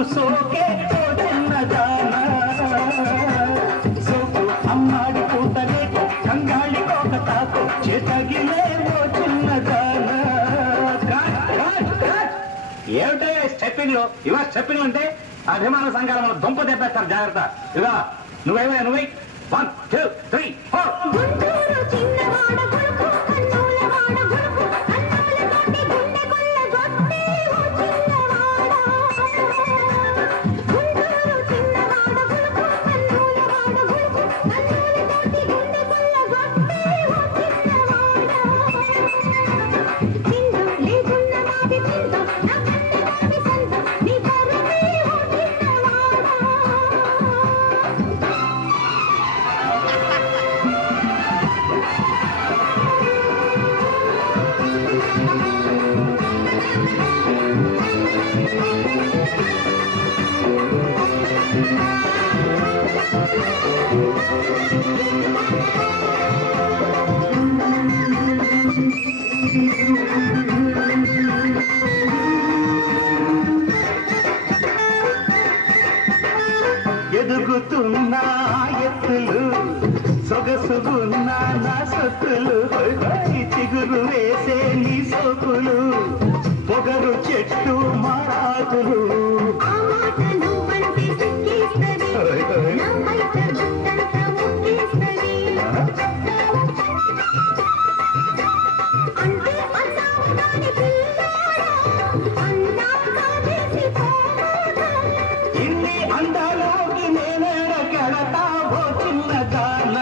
పూలు సోకే ఓ చిన్నదాన సోకు అమ్మాడి పూతలేకు కంగాళి కోక తాకు చేతగిలే ఓ చిన్నదాన. ఏమిటే స్టెప్పింగ్ లో ఇవా స్టెప్పింగ్ అంటే అభిమాన సంఘాల మన దుంప తెప్పేస్తారు జాగ్రత్త. ఇవా నువ్వేమో నువ్వే 1 2 3 ఎదుగుతున్న ఎత్తులు సొగసుగున్న నా సొత్తులు చిగురు వేసే నీ సోకులు పొగరు చెట్టు మారాకులు ఇన్ని అందాలోకి నేనేడ కడతా ఓ చిన్నదాన.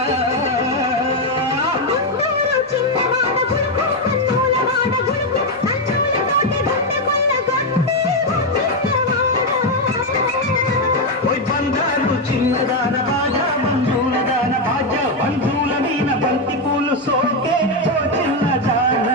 బంధాలు చిన్నదాన బాజా బంధువుల దాన బాజా బంధువుల మీద బంతి పూలు సోకే ఓ చిన్నదాన.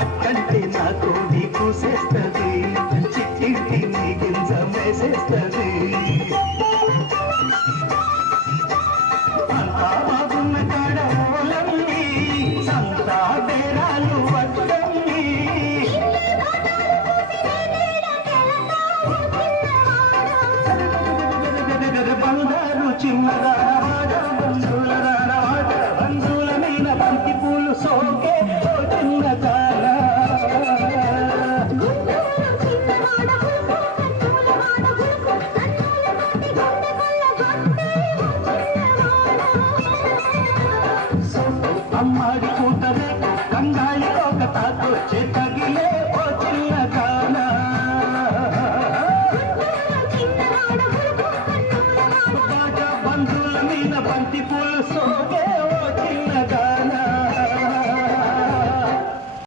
అట్టంటే నాకు నీ కూసేస్తుంది చిట్టింటి నీ గింజ వేసేస్తుంది. అంతా బాగున్న కాడ మూలమ్మి సంతా బేరాలు వడ్డమ్మి బంగారు చిన్నదాన బంధువుల దానవాట బంధువుల మీద బంతి పూలు సోకే ఓ చిన్నదాన. అమ్మాడి కూతలే కంగాళి ఒక తాతో చేతగిలే